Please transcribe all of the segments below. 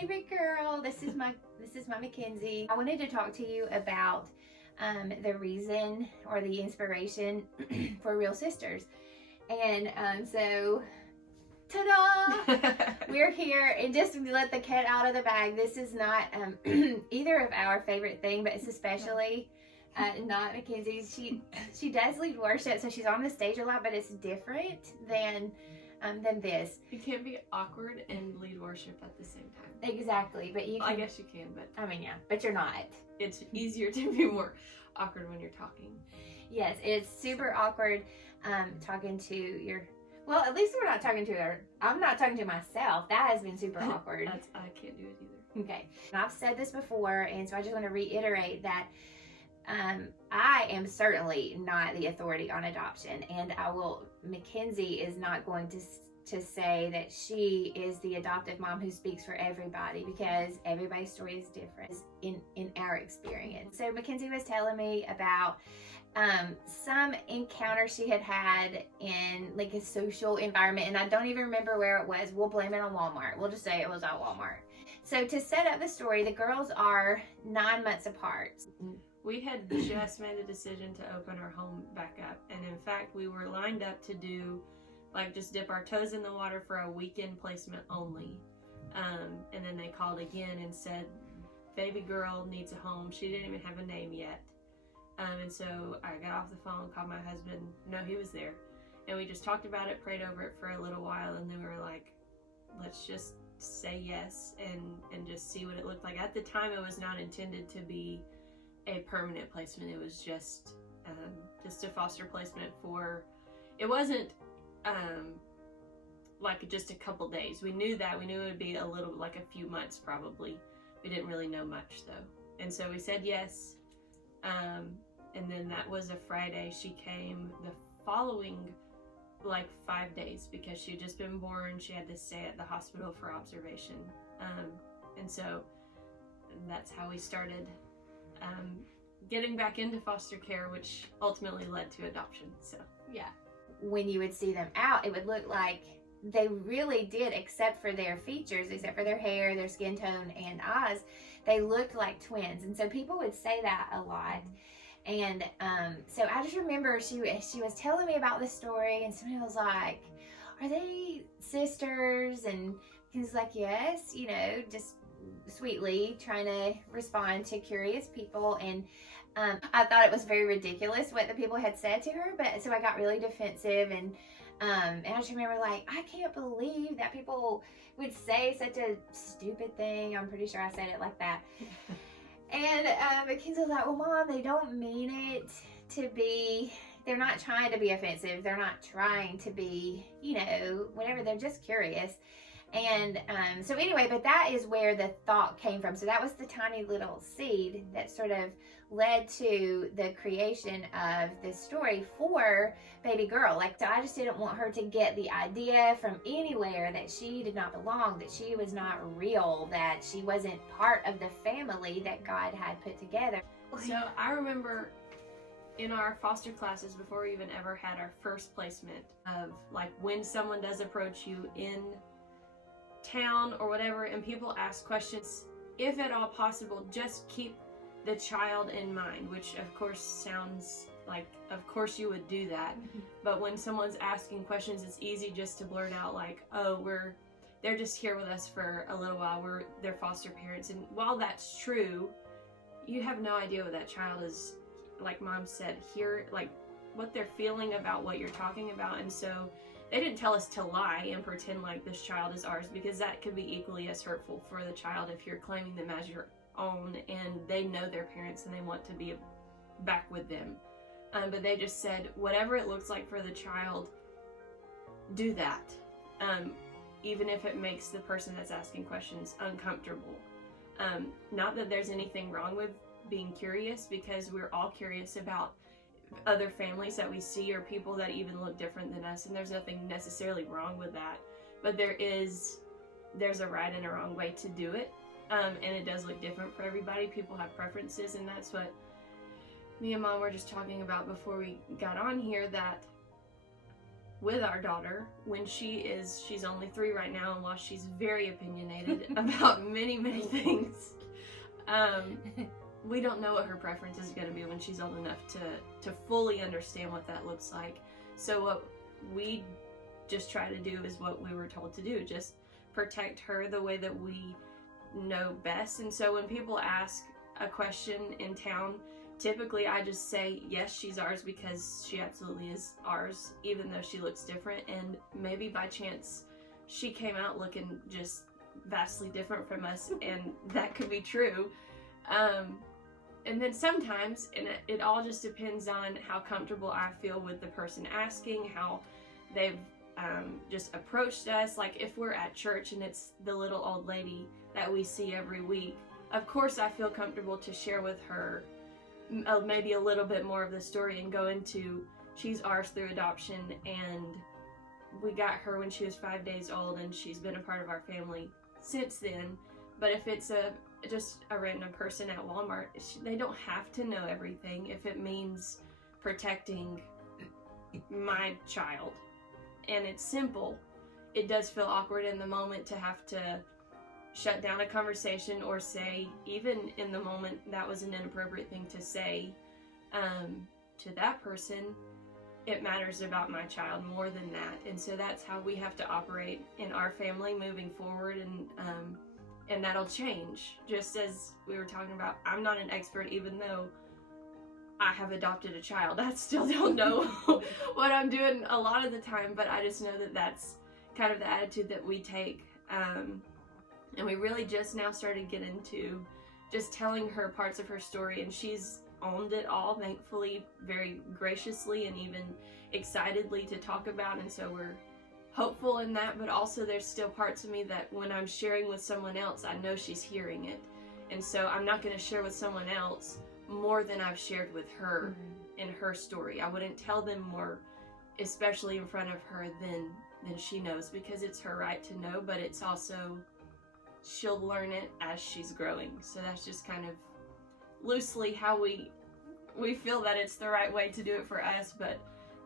baby girl. This is my Mackenzie. I wanted to talk to you about the reason or the inspiration for Real Sisters. And so ta-da! We're here, and just to let the cat out of the bag, this is not either of our favorite thing, but it's especially not Mackenzie's. She does lead worship, so she's on the stage a lot, but it's different than this. You can't be awkward and lead worship at the same time. Exactly, but you can, I guess you can, but I mean, yeah, but you're not. It's easier to be more awkward when you're talking. Yes, it's super awkward talking to your, well, at least we're not talking to her. I'm not talking to myself. That has been super awkward. I can't do it either. Okay. And I've said this before, and so I just want to reiterate that I am certainly not the authority on adoption, and Mackenzie is not going to say that she is the adoptive mom who speaks for everybody, because everybody's story is different in our experience. So Mackenzie was telling me about some encounter she had in like a social environment, and I don't even remember where it was. We'll blame it on Walmart. We'll just say it was at Walmart. So to set up the story, the girls are 9 months apart. We had just made a decision to open our home back up, and in fact we were lined up to do just dip our toes in the water for a weekend placement only, and then they called again and said baby girl needs a home. She didn't even have a name yet, and so I got off the phone, called my husband. No, he was there, and we just talked about it, prayed over it for a little while, and then we were like, let's just say yes and just see what it looked like. At the time it was not intended to be a permanent placement. It was just a foster placement for, it wasn't just a couple days. We knew it would be a little, like a few months probably. We didn't really know much though. And so we said yes. And then that was a Friday. She came the following 5 days because she had just been born. She had to stay at the hospital for observation. And so that's how we started getting back into foster care, which ultimately led to adoption. So yeah. When you would see them out, it would look like they really did, except for their features, except for their hair, their skin tone, and eyes, they looked like twins. And so people would say that a lot. And so I just remember she was telling me about this story, and somebody was like, are they sisters? And he was like, yes, just sweetly trying to respond to curious people. And I thought it was very ridiculous what the people had said to her, but so I got really defensive, and I just remember I can't believe that people would say such a stupid thing. I'm pretty sure I said it like that. And Mackenzie was like, well, Mom, they don't mean it to be, they're not trying to be offensive. They're not trying to be, whatever. They're just curious. And so anyway, but that is where the thought came from. So that was the tiny little seed that sort of led to the creation of this story for baby girl. So I just didn't want her to get the idea from anywhere that she did not belong, that she was not real, that she wasn't part of the family that God had put together. So I remember in our foster classes, before we even ever had our first placement, of when someone does approach you in town or whatever, and people ask questions, if at all possible, just keep the child in mind, which of course sounds like, of course you would do that. Mm-hmm. But when someone's asking questions, it's easy just to blurt out oh, they're just here with us for a little while, we're their foster parents. And while that's true, you have no idea what that child is, like Mom said, here, what they're feeling about what you're talking about. And so they didn't tell us to lie and pretend like this child is ours, because that could be equally as hurtful for the child if you're claiming them as your own and they know their parents and they want to be back with them. But they just said, whatever it looks like for the child, do that. Even if it makes the person that's asking questions uncomfortable. Not that there's anything wrong with being curious, because we're all curious about other families that we see, or people that even look different than us, and there's nothing necessarily wrong with that. But there's a right and a wrong way to do it, and it does look different for everybody. People have preferences, and that's what me and Mom were just talking about before we got on here, that with our daughter when she's only 3 right now, and while she's very opinionated about many things, we don't know what her preference is going to be when she's old enough to fully understand what that looks like. So what we just try to do is what we were told to do, just protect her the way that we know best. And so when people ask a question in town, typically I just say, yes, she's ours, because she absolutely is ours, even though she looks different. And maybe by chance she came out looking just vastly different from us, and that could be true. And then sometimes, and it all just depends on how comfortable I feel with the person asking, how they've just approached us. Like if we're at church and it's the little old lady that we see every week, of course I feel comfortable to share with her maybe a little bit more of the story and go into, she's ours through adoption, and we got her when she was 5 days old, and she's been a part of our family since then. But if it's just a random person at Walmart, they don't have to know everything if it means protecting my child. And it's simple. It does feel awkward in the moment to have to shut down a conversation or say, even in the moment, that was an inappropriate thing to say to that person. It matters about my child more than that. And so that's how we have to operate in our family moving forward. And that'll change. Just as we were talking about, I'm not an expert, even though I have adopted a child. I still don't know what I'm doing a lot of the time, but I just know that that's kind of the attitude that we take. And we really just now started getting into just telling her parts of her story, and she's owned it all, thankfully, very graciously and even excitedly to talk about. And so we're hopeful in that, but also there's still parts of me that when I'm sharing with someone else, I know she's hearing it. And so I'm not going to share with someone else more than I've shared with her in her story. I wouldn't tell them more, especially in front of her, than she knows, because it's her right to know, but it's also, she'll learn it as she's growing. So that's just kind of loosely how we feel that it's the right way to do it for us, but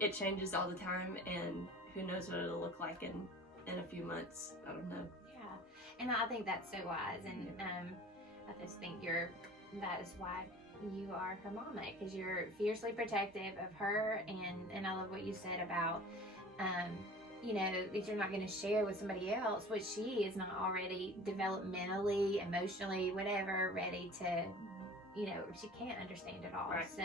it changes all the time, and who knows what it'll look like in a few months. I don't know. Yeah, and I think that's so wise, and I just think that is why you are her mama, because you're fiercely protective of her, and I love what you said about you know, if you're not going to share with somebody else what she is not already developmentally, emotionally, whatever, ready to, you know, she can't understand it all. Right. So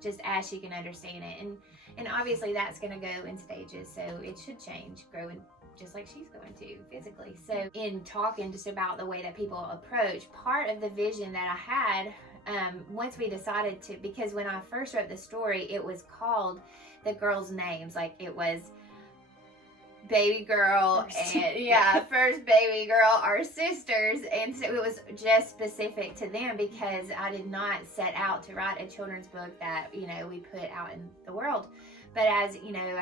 just as she can understand it, and obviously that's going to go in stages, so it should change, growing just like she's going to physically. So in talking just about the way that people approach, part of the vision that I had, once we decided to, because when I first wrote the story, it was called the girls' names, like it was baby girl and first baby girl, our sisters, and so it was just specific to them, because I did not set out to write a children's book that, you know, we put out in the world. But as you know,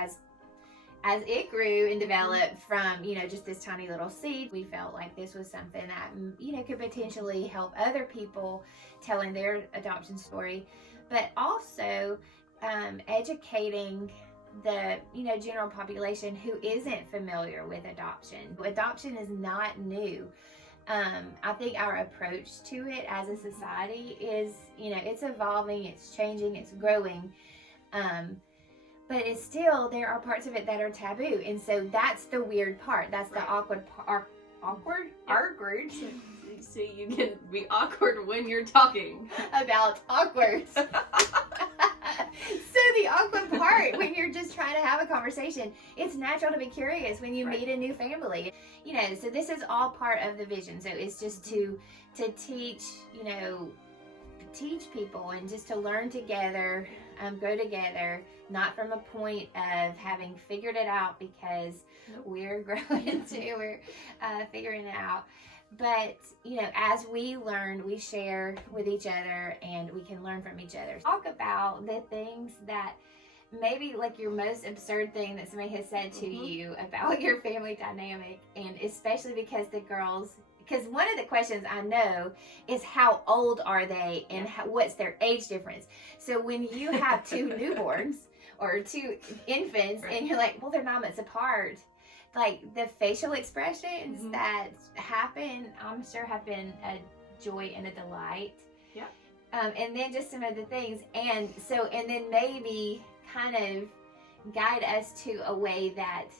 as it grew and developed from, you know, just this tiny little seed, we felt like this was something that, you know, could potentially help other people telling their adoption story, but also educating the, you know, general population who isn't familiar with adoption. Adoption is not new. I think our approach to it as a society is, you know, it's evolving, it's changing, it's growing, but it's still, there are parts of it that are taboo, and so that's the weird part. That's the awkward part. Awkward? So you can be awkward when you're talking about awkward. So the awkward part when you're just trying to have a conversation, it's natural to be curious when you meet a new family. You know, so this is all part of the vision. So it's just to teach, you know, teach people and just to learn together, grow together, not from a point of having figured it out, because we're growing too, we're figuring it out. But, you know, as we learn, we share with each other, and we can learn from each other. Talk about the things that maybe, like, your most absurd thing that somebody has said to you about your family dynamic, and especially because the girls, because one of the questions I know is how old are they, and what's their age difference. So when you have two newborns, or two infants, Right. and you're like, well, they're 9 months apart. Like the facial expressions Mhm. that happen, I'm sure have been a joy and a delight. Yeah. And then just some of the things, and then maybe kind of guide us to a way that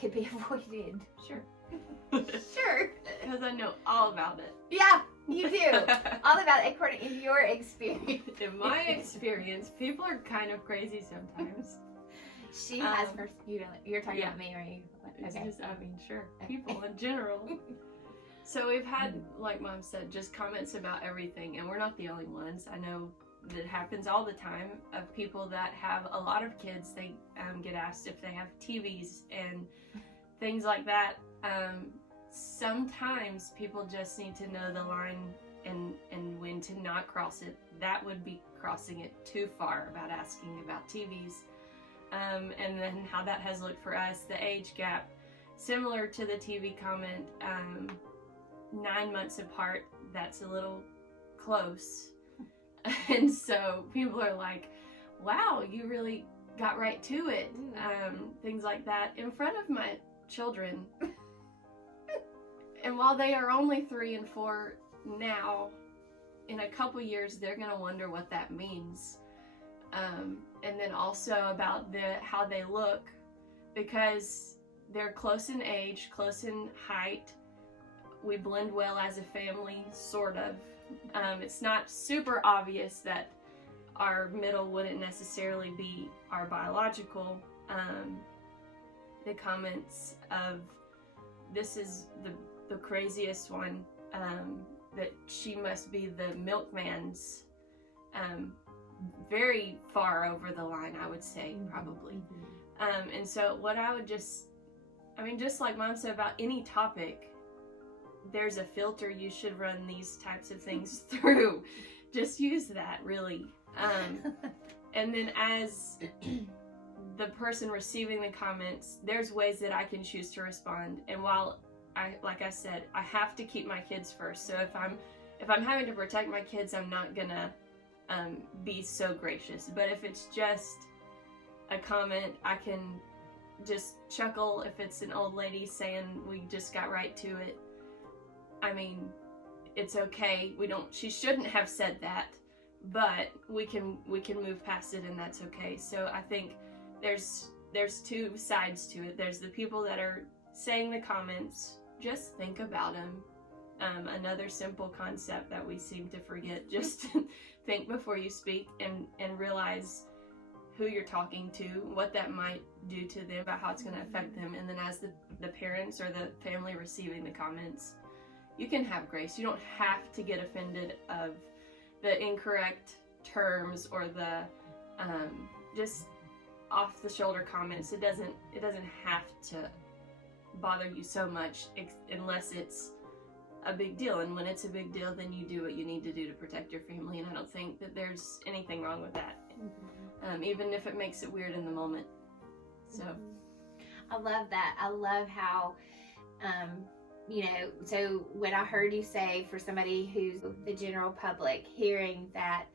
could be avoided. Sure. Sure. Because I know all about it. Yeah, you do. All about it according in your experience. In my experience, people are kind of crazy sometimes. She has first. You're talking yeah. about me, are you? It's Okay. just, I mean, sure, people in general. So we've had, like Mom said, just comments about everything, and we're not the only ones. I know that it happens all the time of people that have a lot of kids. They get asked if they have TVs and things like that. Sometimes people just need to know the line and when to not cross it. That would be crossing it too far about asking about TVs. And then how that has looked for us, the age gap, similar to the TV comment, 9 months apart, that's a little close. And so people are like, wow, you really got right to it. Things like that in front of my children. And while they are only 3 and 4 now, in a couple years, they're going to wonder what that means. And then also about how they look, because they're close in age, close in height. We blend well as a family, sort of. It's not super obvious that our middle wouldn't necessarily be our biological. The comments of, this is the craziest one, that she must be the milkman's, very far over the line, I would say, probably. And so what I would just like Mom said about any topic, there's a filter you should run these types of things through. Just use that, really. And then as the person receiving the comments, there's ways that I can choose to respond. And while like I said, I have to keep my kids first. So if I'm having to protect my kids, I'm not gonna be so gracious. But if it's just a comment, I can just chuckle. If it's an old lady saying we just got right to it, I mean, it's okay. She shouldn't have said that, but we can move past it, and that's okay. So I think there's two sides to it. There's the people that are saying the comments, just think about them. Another simple concept that we seem to forget, just think before you speak and realize who you're talking to, what that might do to them, about how it's going to affect them. And then as the parents or the family receiving the comments, you can have grace. You don't have to get offended of the incorrect terms or the just off the shoulder comments. It doesn't have to bother you so much unless it's a big deal. And when it's a big deal, then you do what you need to do to protect your family. And I don't think that there's anything wrong with that, even if it makes it weird in the moment. So I love that. I love how so when I heard you say, for somebody who's the general public, hearing that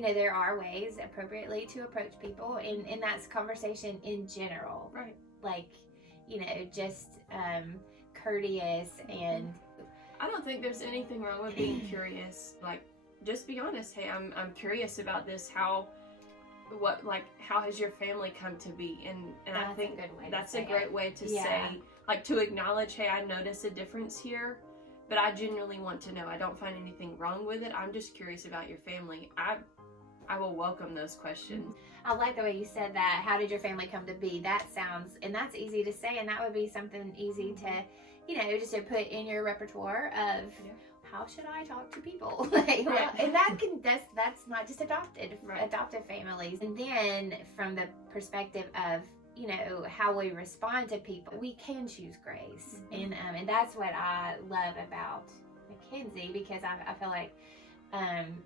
there are ways appropriately to approach people, and that's conversation in general, right? Like, just courteous. And I don't think there's anything wrong with being curious. Like, just be honest. Hey, I'm curious about this. How has your family come to be? And I think that's a great way to say, like, to acknowledge, hey, I notice a difference here, but I genuinely want to know. I don't find anything wrong with it. I'm just curious about your family. I will welcome those questions. I like the way you said that. How did your family come to be? That sounds, and that's easy to say, and that would be something easy to, just to put in your repertoire of how should I talk to people? Well, and that's not just adopted families. And then from the perspective of, how we respond to people, we can choose grace. And that's what I love about Mackenzie, because I feel like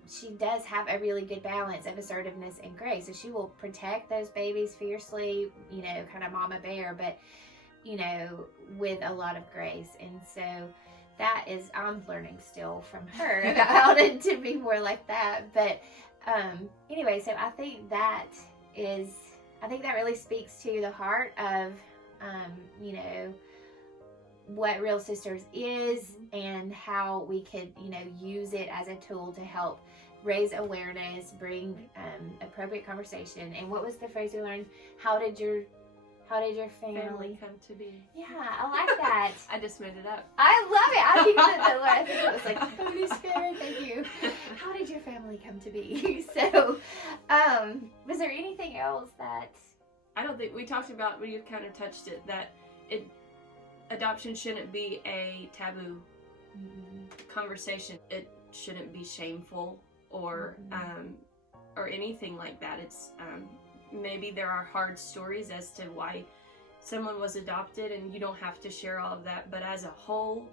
she does have a really good balance of assertiveness and grace. So she will protect those babies fiercely, kind of mama bear, but, with a lot of grace. And so that is, I'm learning still from her about how to be more like that. But anyway, so I think that is, I think that really speaks to the heart of, what Real Sisters is and how we could, use it as a tool to help raise awareness, bring appropriate conversation. And what was the phrase we learned? How did your family come to be? Yeah, I like that. I just made it up. I love it. I think I think it was like, Holy Spirit, thank you. How did your family come to be? So, was there anything else that... I don't think we talked about, when you kind of touched it, that adoption shouldn't be a taboo conversation. It shouldn't be shameful or anything like that. It's maybe there are hard stories as to why someone was adopted, and you don't have to share all of that. But as a whole,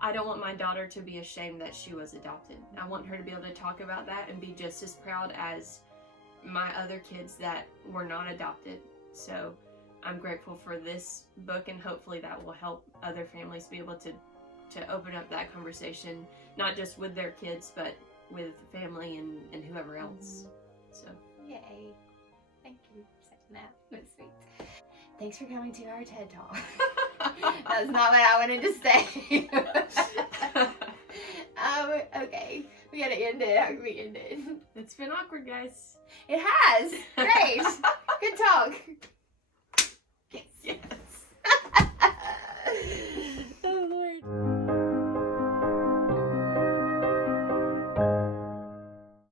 I don't want my daughter to be ashamed that she was adopted. I want her to be able to talk about that and be just as proud as my other kids that were not adopted. So I'm grateful for this book, and hopefully that will help other families be able to open up that conversation, not just with their kids, but with family and whoever else. So yay. Thank you for saying that. That's sweet. Thanks for coming to our TED Talk. That's not what I wanted to say. Okay. We gotta end it. How can we end it? It's been awkward, guys. It has. Great. Good talk.